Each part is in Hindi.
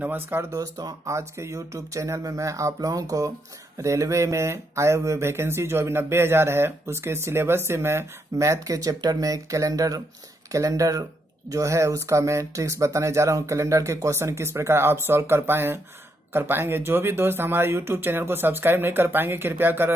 नमस्कार दोस्तों, आज के YouTube चैनल में मैं आप लोगों को रेलवे में आए हुए वैकेंसी जो अभी 90,000 है उसके सिलेबस से मैं मैथ के चैप्टर में कैलेंडर जो है उसका मैं ट्रिक्स बताने जा रहा हूं। कैलेंडर के क्वेश्चन किस प्रकार आप सॉल्व कर पाएंगे। जो भी दोस्त हमारे YouTube चैनल को सब्सक्राइब नहीं कर पाएंगे, कृपया कर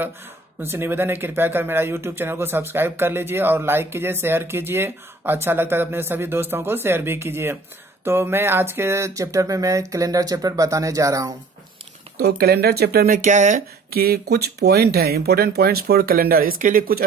उनसे निवेदन है, कृपया कर मेरा YouTube चैनल को सब्सक्राइब कर लीजिए और लाइक कीजिए, शेयर कीजिए। अच्छा लगता है तो अपने सभी दोस्तों को शेयर भी कीजिए। तो मैं आज के चैप्टर में मैं कैलेंडर चैप्टर बताने जा रहा हूं। तो कैलेंडर चैप्टर में क्या है कि कुछ पॉइंट हैं, इंपॉर्टेंट पॉइंट्स फॉर कैलेंडर। इसके लिए कुछ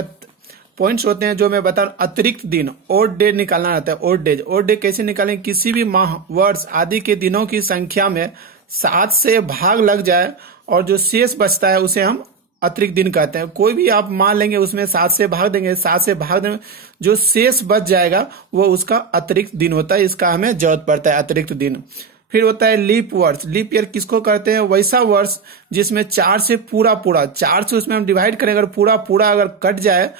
पॉइंट्स होते हैं जो मैं बता रहा हूं। अतिरिक्त दिन, ओड डे निकालना रहता है। ओड डे कैसे निकालें? किसी भी माह, वर्ष आदि के दिनों की संख्या में 7 से भाग लग जाए और जो शेष बचता है उसे हम अतिरिक्त दिन कहते हैं। कोई भी आप मान लेंगे उसमें 7 से भाग देंगे, 7 से भाग देंगे, जो शेष बच जाएगा वो उसका अतिरिक्त दिन होता है। इसका हमें जरूरत पड़ता है अतिरिक्त दिन। फिर होता है लीप वर्ष। लीप ईयर किसको कहते हैं? वैसा वर्ष जिसमें 4 से पूरा 4 से उसमें हम डिवाइड करें, अगर पूरा अगर कट जाए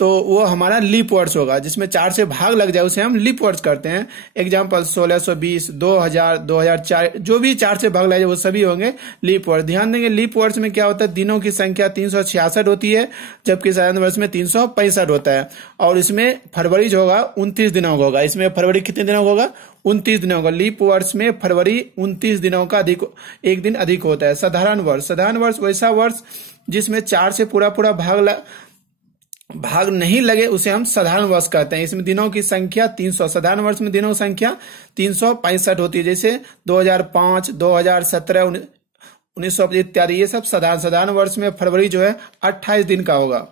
तो वो हमारा लीप वर्ष होगा। जिसमें 4 से भाग लग जाए उसे हम लीप वर्ष करते हैं। एग्जाम्पल 1620, 2000, 2004, जो भी 4 से भाग लग जाए वो सभी होंगे लीप वर्ष। ध्यान देंगे लीप वर्ष में क्या होता है, दिनों की संख्या 366 होती है, जबकि साधारण वर्ष में 365 होता है। और इसमें फरवरी जो होगा 29 दिनों का होगा। इसमें फरवरी कितने दिनों का होगा? 29 दिनों का। लीप वर्ष में फरवरी 29 दिनों का एक दिन अधिक होता है। साधारण वर्ष वैसा वर्ष जिसमेमें 4 से पूरा भाग नहीं लगे उसे हम साधारण वर्ष कहते हैं। इसमें दिनों की संख्या 300, साधारण वर्ष में दिनों की संख्या 365 होती है। जैसे 2005, 2017, 1900 इत्यादि, ये सब साधारण वर्ष में फरवरी जो है 28 दिन का होगा।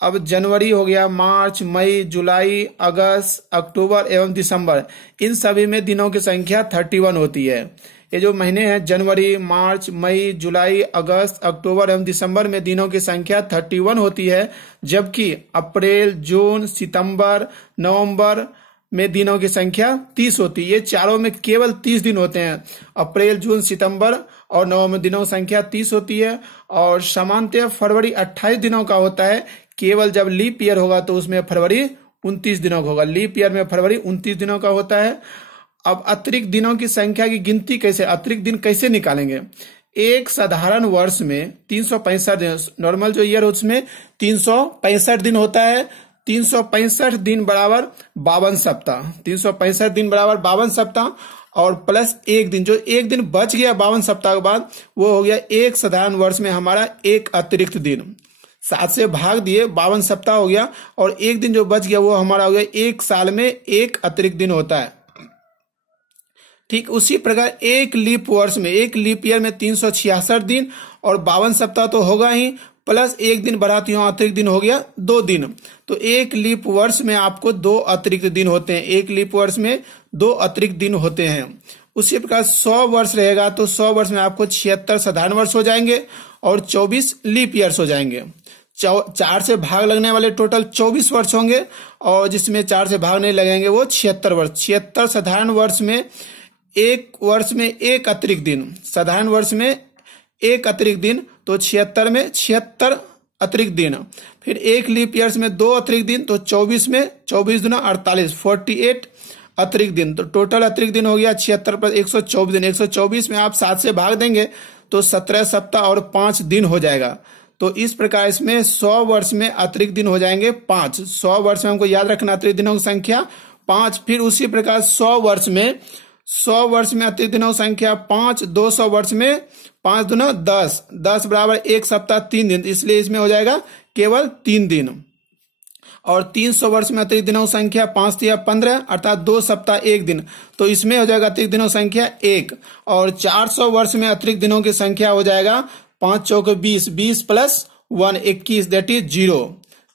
अब जनवरी हो गया, मार्च, मई, जुलाई, अगस्त, अक्टूबर एवं दिसंबर, इन सभी में दिनों की संख्या 31 होती है। ये जो महीने हैं जनवरी, मार्च, मई, जुलाई, अगस्त, अक्टूबर एवं दिसंबर में दिनों की संख्या 31 होती है, जबकि अप्रैल, जून, सितंबर, नवंबर में दिनों की संख्या 30 होती है। ये चारों में केवल 30 दिन होते हैं। अप्रैल, जून, सितंबर और नवंबर में दिनों की संख्या 30 होती है। और सामान्यतः फरवरी 28 दिनों का होता है। केवल जब लीप ईयर होगा तो उसमें फरवरी 29 दिनों का होगा। लीप ईयर में फरवरी 29 दिनों का होता है। अब अतिरिक्त दिनों की संख्या की गिनती कैसे, अतिरिक्त दिन कैसे निकालेंगे? एक साधारण वर्ष में 365 दिन, नॉर्मल जो ईयर उसमें 365 दिन होता है। 365 दिन बराबर 52 सप्ताह। 365 दिन बराबर 52 सप्ताह और प्लस एक दिन, जो एक दिन बच गया 52 सप्ताह के बाद, वो हो गया एक साधारण वर्ष में हमारा एक अतिरिक्त दिन। 7 से भाग दिए, 52 सप्ताह हो गया और एक दिन जो बच गया वो हमारा हो गया एक साल में एक अतिरिक्त दिन होता है। ठीक उसी प्रकार एक लीप वर्ष में, एक लीप ईयर में 366 दिन और 52 सप्ताह तो होगा ही, प्लस एक दिन बढ़ाती हूं, अतिरिक्त दिन हो गया 2 दिन। तो एक लीप वर्ष में आपको 2 अतिरिक्त दिन होते हैं। एक लीप वर्ष में 2 अतिरिक्त दिन होते हैं। उसी प्रकार 100 वर्ष रहेगा तो 100 वर्ष में आपको 76 साधारण वर्ष हो जाएंगे और 24 लीप ईयर्स हो जाएंगे। 4 से भाग लगने वाले टोटल 24 वर्ष होंगे और जिसमें 4 से भाग नहीं लगेंगे वो 76 वर्ष। 76 साधारण वर्ष में एक वर्ष में एक अतिरिक्त दिन, साधारण वर्ष में एक अतिरिक्त दिन, तो 76 में 76 अतिरिक्त दिन। फिर एक लीप ईयर्स में 2 अतिरिक्त दिन, तो 24 में 24 दुना 48, 48 अतिरिक्त दिन। तो टोटल अतिरिक्त दिन हो गया 76 प्लस 124 दिन। 124 में आप 7 से भाग देंगे तो 17 सप्ताह और 5 दिन हो जाएगा। तो इस प्रकार इसमें 100 वर्ष में अतिरिक्त दिन हो जाएंगे 5। 100 वर्ष में हमको याद रखना अतिरिक्त दिनों की संख्या 5। फिर उसी प्रकार 100 वर्ष में अतिरिक्त दिनों की संख्या 5। 200 वर्ष में 5 दुना 10, 10 बराबर एक सप्ताह 3 दिन, इसलिए इसमें हो जाएगा केवल 3 दिन। और 300 वर्ष में अतिरिक्त दिनों की संख्या 5 या 15 अर्थात 2 सप्ताह 1 दिन, तो इसमें हो जाएगा अतिरिक्त दिनों की संख्या 1। और 400 वर्ष में अतिरिक्त दिनों की संख्या हो जाएगा 5 चौके 20, 20 प्लस 1 21, दैट इज 0।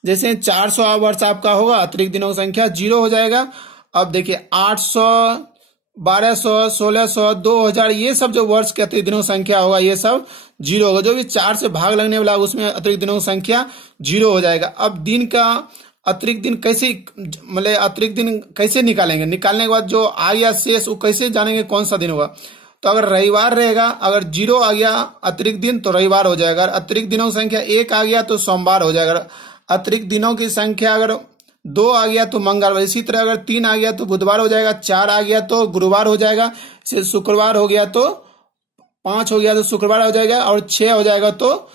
जैसे 400 वर्ष आपका होगा, अतिरिक्त दिनों की संख्या 0 हो जाएगा। अब देखिए 800, 1200, 1600, 2000, ये सब जो वर्ष के अतिरिक्त दिनों की संख्या होगा ये सब 0 होगा। जो भी 4 से भाग लगने वाला उसमें अतिरिक्त दिनों की संख्या 0 हो जाएगा। अब दिन का अतिरिक्त दिन कैसे, मतलब अतिरिक्त दिन कैसे निकालेंगे? निकालने के बाद जो आ गया शेष वो कैसे जानेंगे कौन सा दिन होगा? तो अगर रविवार रहेगा, अगर 0 आ गया अतिरिक्त दिन तो रविवार हो जाएगा। अतिरिक्त दिनों की संख्या 1 आ गया तो सोमवार हो जाएगा। अतिरिक्त दिनों की संख्या अगर 2 आ गया तो मंगलवार, इसी तरह अगर 3 आ गया तो बुधवार हो जाएगा, 4 आ गया तो गुरुवार हो जाएगा, से शुक्रवार हो गया तो 5 हो गया तो शुक्रवार हो जाएगा, और 6 हो जाएगा तो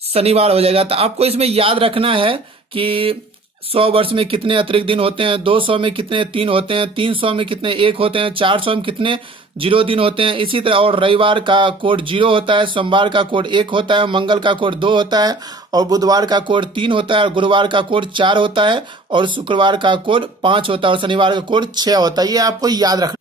शनिवार हो जाएगा। तो आपको इसमें याद रखना है कि 100 वर्ष में कितने अतिरिक्त दिन होते हैं, 200 में कितने 3 होते हैं, 300 में कितने 1 होते हैं, 400 में कितने 0 दिन होते हैं। इसी तरह और रविवार का कोड 0 होता है, सोमवार का कोड 1 होता है, मंगल का कोड 2 होता है, और बुधवार का कोड 3 होता है, और गुरुवार का कोड 4 होता है, और शुक्रवार का कोड 5 होता है, और शनिवार का कोड 6 होता है। ये आपको याद रखना।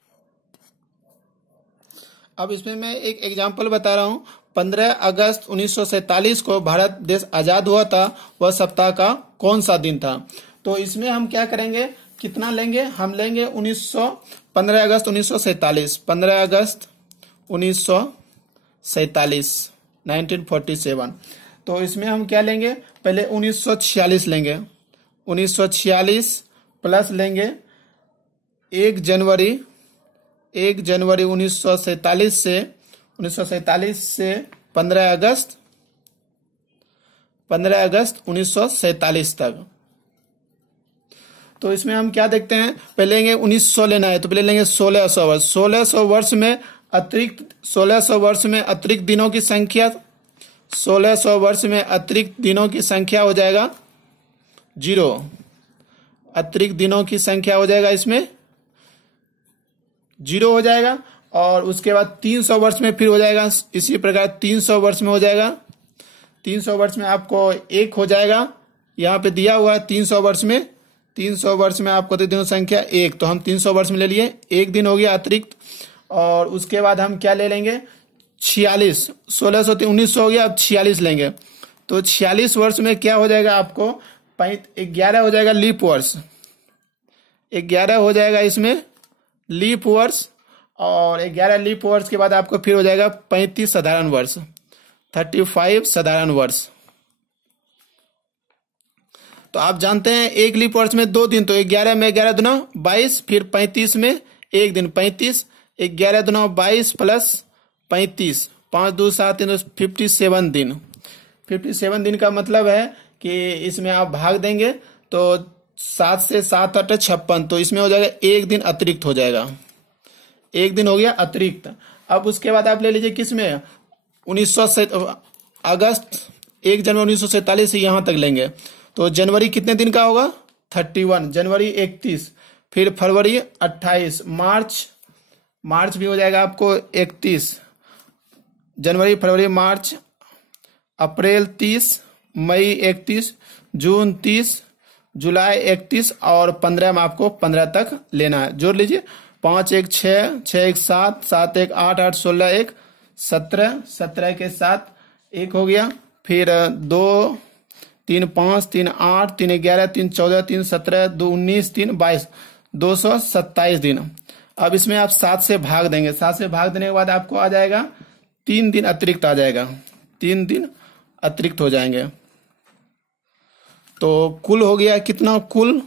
अब इसमें मैं एक एग्जाम्पल बता रहा हूँ। 15 अगस्त 1947 को भारत देश आजाद हुआ था, वह सप्ताह का कौन सा दिन था। तो इसमें हम क्या करेंगे, कितना लेंगे, हम लेंगे 15 अगस्त 1947, 15 अगस्त 1947 1947। तो इसमें हम क्या लेंगे, पहले 1946 लेंगे, 1946 प्लस लेंगे 1 जनवरी 1947 से 15 अगस्त 1947 तक। तो इसमें हम क्या देखते हैं, पहले लेंगे 1900 लेना है तो पहले लेंगे 1600 वर्ष। 1600 वर्ष में अतिरिक्त 1600 वर्ष में अतिरिक्त दिनों की संख्या 1600 वर्ष में अतिरिक्त दिनों की संख्या हो जाएगा 0। अतिरिक्त दिनों की संख्या हो जाएगा इसमें 0 हो जाएगा। और उसके बाद 300 वर्ष में फिर हो जाएगा इसी प्रकार, 300 वर्ष में हो जाएगा, 300 वर्ष में आपको 1 हो जाएगा, यहाँ पे दिया हुआ है 300 वर्ष में, 300 वर्ष में आपको दिनों संख्या 1, तो हम 300 वर्ष में ले लिए, 1 दिन हो गया अतिरिक्त। और उसके बाद हम क्या ले लेंगे 46, 1600 1900 हो गया, अब 46 लेंगे। तो 46 वर्ष में क्या हो जाएगा आपको 11 हो जाएगा लीप वर्ष, 11 हो जाएगा इसमें लीप वर्ष। और 11 लीप वर्ष के बाद आपको फिर हो जाएगा 35 साधारण वर्ष, 35 साधारण वर्ष। तो आप जानते हैं एक लीप वर्ष में 2 दिन, तो 11 में 11 दुना 22, फिर 35 में 1 दिन 35, 11 दुना 22 प्लस 35, 5 2 7 3 57 दिन। 57 दिन का मतलब है कि इसमें आप भाग देंगे तो 7 से 7 8 56, तो इसमें हो जाएगा 1 दिन अतिरिक्त हो जाएगा, 1 दिन हो गया अतिरिक्त। अब उसके बाद आप ले लीजिए किसमें 1 जनवरी 1947 से यहां तक लेंगे, तो जनवरी कितने दिन का होगा 31, जनवरी 31, फिर फरवरी 28, मार्च भी हो जाएगा आपको 31, जनवरी फरवरी मार्च, अप्रैल 30, मई 31, जून 30, जुलाई 31, और 15 में आपको 15 तक लेना है। जोड़ लीजिए 5 1 6, 6 1 7, 7 1 8, 8 16 1 17, 17 के साथ 1 हो गया, फिर 2 3 5 3 8 3 11 3 14 3 17 2 19 3 22, 227 दिन। अब इसमें आप 7 से भाग देंगे, 7 से भाग देने के बाद आपको आ जाएगा 3 दिन अतिरिक्त आ जाएगा, 3 दिन अतिरिक्त हो जाएंगे। तो कुल हो गया कितना, कुल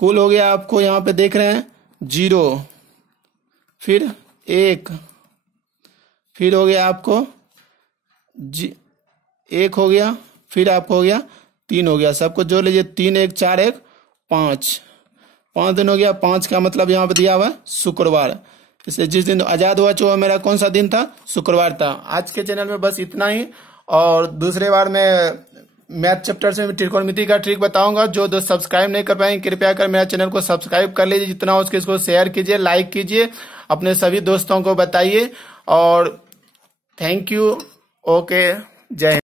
हो गया आपको यहाँ पे देख रहे हैं 0, फिर 1, फिर हो गया आपको 1 हो गया, फिर आपको हो गया 3 हो गया, सबको जोड़ लीजिए 3 1 4 1 5 दिन हो गया। 5 का मतलब यहाँ पे दिया हुआ शुक्रवार, इसलिए जिस दिन आजाद हुआ जो मेरा कौन सा दिन था, शुक्रवार था। आज के चैनल में बस इतना ही, और दूसरे बार में मैथ चैप्टर से त्रिकोणमिति का ट्रिक बताऊंगा। जो दोस्त सब्सक्राइब नहीं कर पाएंगे कृपया कर मेरा चैनल को सब्सक्राइब कर लीजिए, जितना हो सके इसको शेयर कीजिए, लाइक कीजिए, अपने सभी दोस्तों को बताइए, और थैंक यू। ओके, जय हिंद।